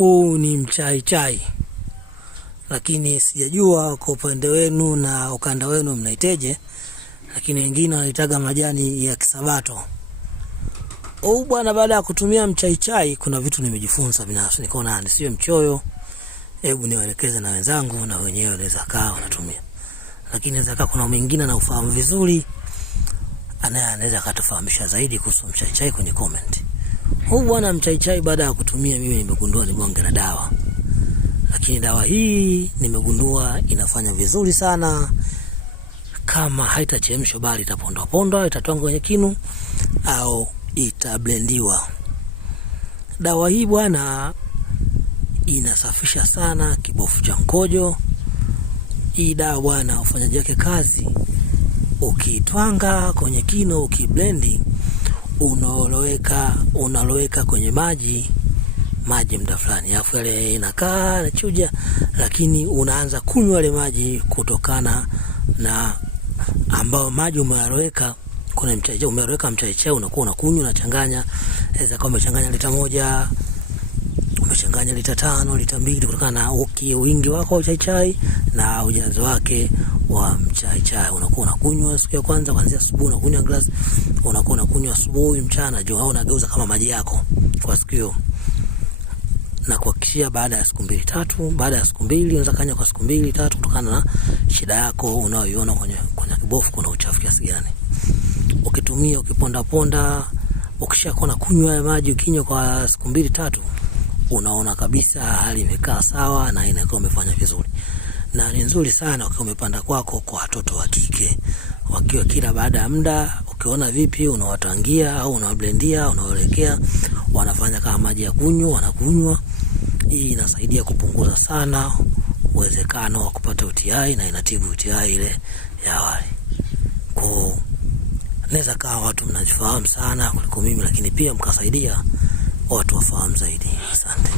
Huu ni mchaichai, lakini sijajua kwa upande wenu na ukanda wenu mnaiteje, lakini wengine wanaitaga majani ya kisabato. Huu bwana, baada ya kutumia mchaichai kuna vitu nimejifunza binafsi, nikaona nisiwe mchoyo, hebu niwaelekeze na wenzangu na wenyewe wanaweza kaa wanatumia. Lakini inaweza kaa kuna mwingine na ufahamu vizuri, anaweza katufahamisha zaidi kuhusu mchaichai kwenye comment. Huu bwana mchaichai, baada ya kutumia mimi nimegundua ni bonge la dawa. Lakini dawa hii nimegundua inafanya vizuri sana kama haitachemshwa, bali itapondwa pondwa, itatwangwa kwenye kinu au itablendiwa. Dawa hii bwana inasafisha sana kibofu cha mkojo. Hii dawa bwana, ufanyaji wake kazi, ukitwanga kwenye kinu, ukiblendi, unaloweka kwenye maji muda fulani, alafu yale inakaa na chuja, lakini unaanza kunywa yale maji kutokana na ambao maji umearoweka kuna mchaichai, umearoweka mchaichai, unakuwa unakunywa, unachanganya. Aweza kama umechanganya lita 1, umechanganya lita 5, lita 2, kutokana na wingi wako wa mchaichai na ujazo wake wa mchaichai. Unakuwa unakunywa siku ya kwanza, kuanzia asubuhi unakunywa glass, unakuwa unakunywa asubuhi, mchana, jioni, unageuza kama maji yako kwa siku hiyo. Na kuhakikishia baada ya siku 2-3, baada ya siku 2 unaweza kanya kwa siku 2-3, kutokana na shida yako unayoiona kwenye kibofu kuna uchafu kiasi gani. Ukitumia, ukiponda ponda, ukishakuwa kunywa ya maji, ukinywa kwa siku 2-3, unaona kabisa hali imekaa sawa na inakuwa umefanya vizuri. Na ni nzuri sana ukiwa umepanda kwako kwa watoto wa kike, wakiwa kila baada ya muda, ukiona vipi unawatangia au unawablendia, unawaelekea, wanafanya kama maji ya kunywa, wanakunywa. Hii inasaidia kupunguza sana uwezekano wa kupata UTI na inatibu UTI ile ya awali. Kwa naweza kama watu mnajifahamu sana kuliko mimi, lakini pia mkasaidia watu wafahamu zaidi. Asante.